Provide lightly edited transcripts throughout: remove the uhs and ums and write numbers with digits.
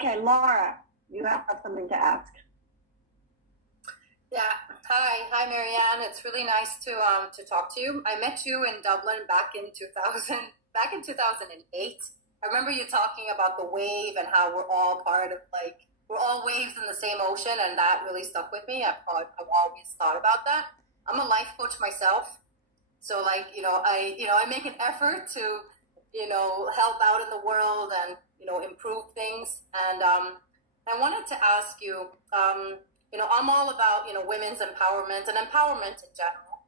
Okay, Laura, you have something to ask. Yeah. Hi, Marianne. It's really nice to talk to you. I met you in Dublin back in 2000, back in 2008. I remember you talking about the wave and how we're all part of we're all waves in the same ocean, and that really stuck with me. I've always thought about that. I'm a life coach myself, so I make an effort to help out in the world and improve things. And I wanted to ask you. I'm all about, women's empowerment and empowerment in general.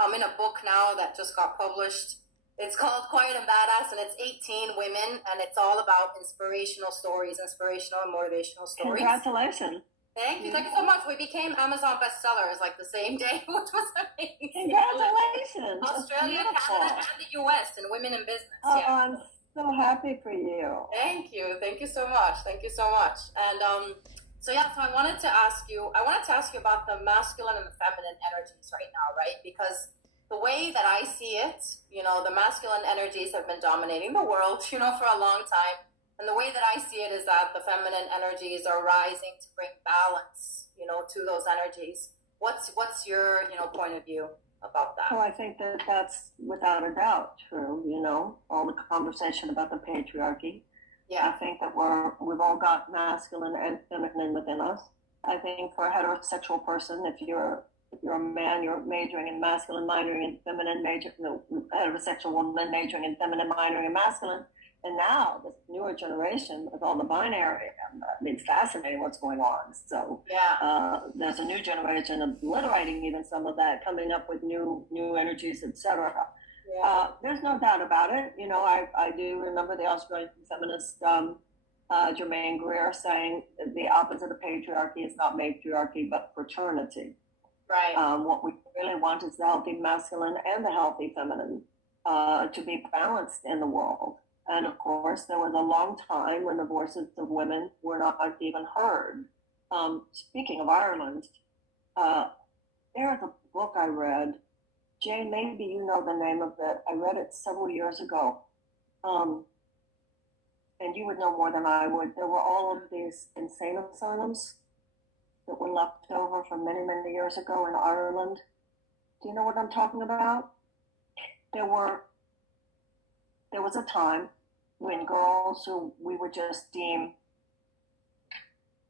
I'm in a book now that just got published. It's called Quiet and Badass, and it's 18 women, and it's all about inspirational stories, inspirational and motivational stories. Congratulations. Thank you. Thank you so much. We became Amazon bestsellers like the same day, which was amazing. Congratulations. Australia, Canada, and the US, and women in business. Oh, yeah. I'm so happy for you. Thank you. Thank you so much. Thank you so much. And so I wanted to ask you about the masculine and the feminine energies right now, right? Because the way that I see it, the masculine energies have been dominating the world, for a long time. And the way that I see it is that the feminine energies are rising to bring balance, to those energies. What's your, point of view about that? Well, I think that that's without a doubt true, all the conversation about the patriarchy. Yeah. I think that we've all got masculine and feminine within us. I think for a heterosexual person, if you're a man, you're majoring in masculine, minoring in feminine, heterosexual woman majoring in feminine, minoring in masculine. And now this newer generation with all the binary, it's fascinating what's going on. So there's a new generation obliterating even some of that, coming up with new energies, etc. Yeah. There's no doubt about it. I do remember the Australian feminist Germaine Greer saying the opposite of patriarchy is not matriarchy, but fraternity. Right. What we really want is the healthy masculine and the healthy feminine to be balanced in the world. And of course, there was a long time when the voices of women were not even heard. Speaking of Ireland, there's a book I read. Jane, maybe you know the name of it. I read it several years ago. And you would know more than I would. There were all of these insane asylums that were left over from many, many years ago in Ireland. Do you know what I'm talking about? There was a time when girls who we would just deem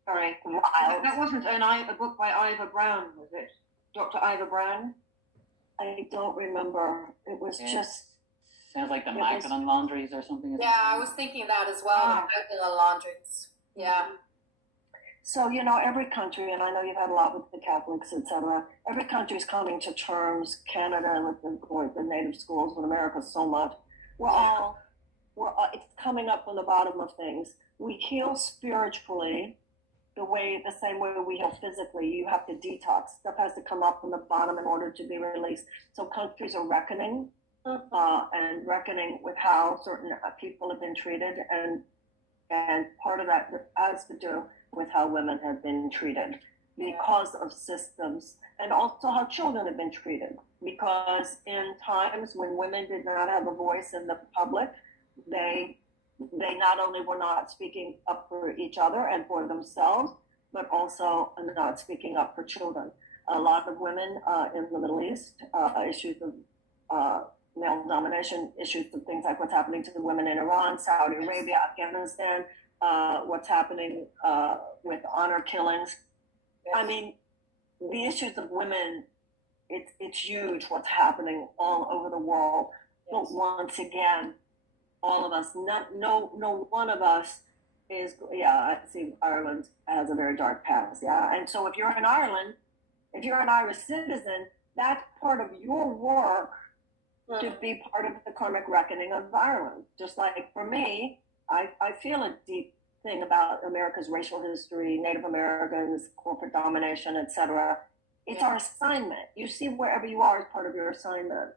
Sorry, wild. that wasn't a book by Ivor Brown, was it? Dr. Ivor Brown? I don't remember. It was just... Sounds like the Magdalene laundries or something. Yeah, I was thinking that as well. The Magdalene laundries. Yeah. So, every country, and I know you've had a lot with the Catholics, etc. Every country is coming to terms, Canada with the native schools in America so much. It's coming up from the bottom of things. We heal spiritually the same way we heal physically. You have to detox. Stuff has to come up from the bottom in order to be released. So countries are reckoning and reckoning with how certain people have been treated, and part of that has to do with how women have been treated because of systems, and also how children have been treated. Because in times when women did not have a voice in the public, they not only were not speaking up for each other and for themselves, but also not speaking up for children. A lot of women in the Middle East, issues of male domination, issues of things like what's happening to the women in Iran, Saudi Arabia, Afghanistan, what's happening with honor killings. I mean, the issues of women, it's huge what's happening all over the world. But once again, all of us, no one of us is, I see Ireland has a very dark past, And so if you're in Ireland, if you're an Irish citizen, that's part of your work to be part of the karmic reckoning of Ireland. Just like for me, I feel a deep thing about America's racial history, Native Americans, corporate domination, etc. It's our assignment. You see wherever you are as part of your assignment.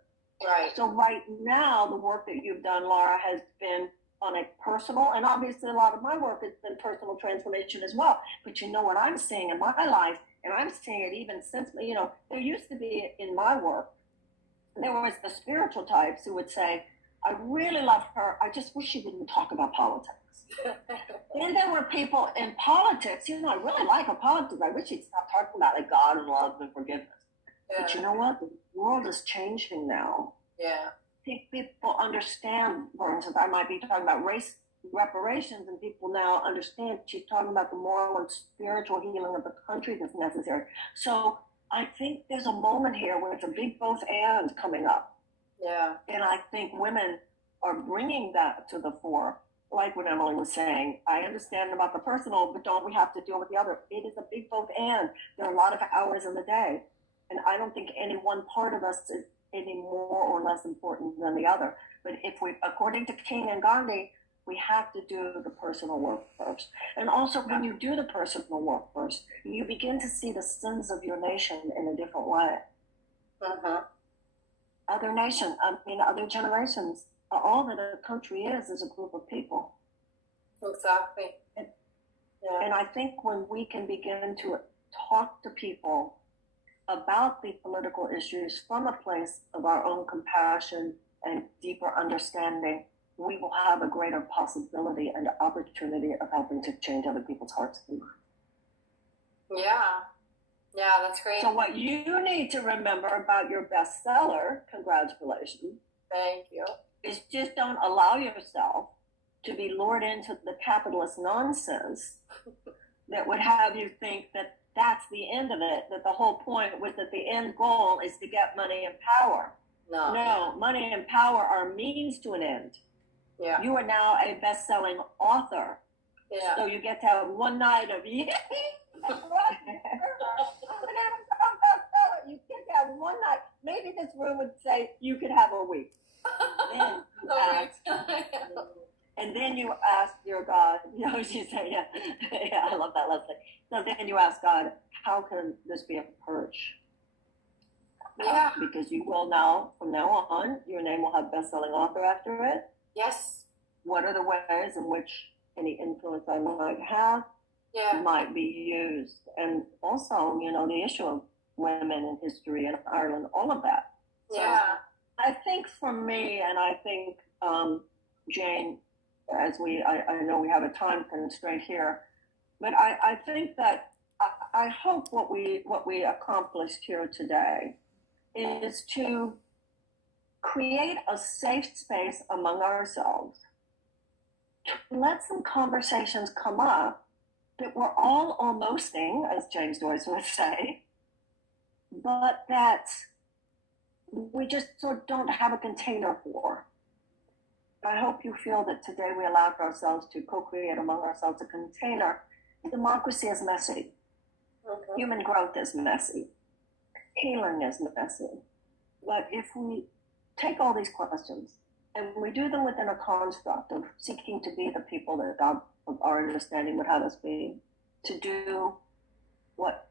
Right. So right now, the work that you've done, Laura, has been on a personal, and obviously a lot of my work has been personal transformation as well. But you know what I'm seeing in my life, and I'm seeing it even since, there used to be in my work, there was the spiritual types who would say, I really love her. I just wish she wouldn't talk about politics. Then there were people in politics, I really like a politics. I wish he'd stop talking about like God and love and forgiveness. Yeah. But you know what? The world is changing now. Yeah. I think people understand, for instance, I might be talking about race reparations, and people now understand she's talking about the moral and spiritual healing of the country that's necessary. So I think there's a moment here where it's a big both and coming up. Yeah. And I think women are bringing that to the fore. Like what Emily was saying, I understand about the personal, but don't we have to deal with the other? It is a big both and. There are a lot of hours in the day. And I don't think any one part of us is any more or less important than the other. But if we, according to King and Gandhi, we have to do the personal work first. And also when you do the personal work first, you begin to see the sins of your nation in a different way. Uh-huh. Other generations, all that a country is a group of people. Exactly. And I think when we can begin to talk to people about the political issues from a place of our own compassion and deeper understanding, we will have a greater possibility and opportunity of helping to change other people's hearts and minds. Yeah. Yeah, that's great. So what you need to remember about your bestseller, congratulations. Thank you. Is just don't allow yourself to be lured into the capitalist nonsense that would have you think that that's the end of it, that the whole point was that the end goal is to get money and power. No, money and power are means to an end. Yeah. You are now a best-selling author. Yeah. So you get to have one night of, you get to have one night. Maybe this room would say you could have a week. And then you ask your God, she said, yeah, I love that, Leslie. So then you ask God, how can this be a purge? Yeah. Because you will now, from now on, your name will have best-selling author after it. Yes. What are the ways in which any influence I might have might be used? And also, the issue of women in history in Ireland, all of that. Yeah. So I think for me, and I think Jane, I know we have a time constraint here, but I think that I hope what we accomplished here today is to create a safe space among ourselves, to let some conversations come up that we're all almosting, as James Joyce would say, but that we just sort of don't have a container for. I hope you feel that today we allowed ourselves to co-create among ourselves a container. Democracy is messy. Okay. Human growth is messy. Healing is messy. But if we take all these questions and we do them within a construct of seeking to be the people that God, of our understanding, would have us be, to do what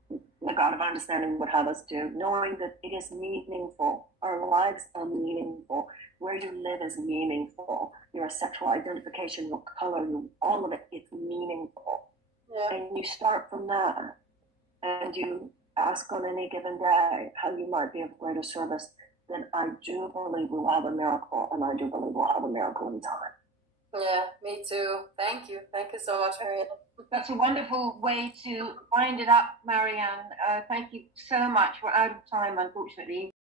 the God of understanding would have us do, knowing that it is meaningful. Our lives are meaningful. Where you live is meaningful. Your sexual identification, your color, all of it, it's meaningful. Yeah. And you start from that. And you ask on any given day how you might be of greater service, then I do believe we will have a miracle, and I do believe we'll have a miracle in time. Yeah, me too. Thank you. Thank you so much, Marianne. That's a wonderful way to wind it up, Marianne. Thank you so much. We're out of time, unfortunately.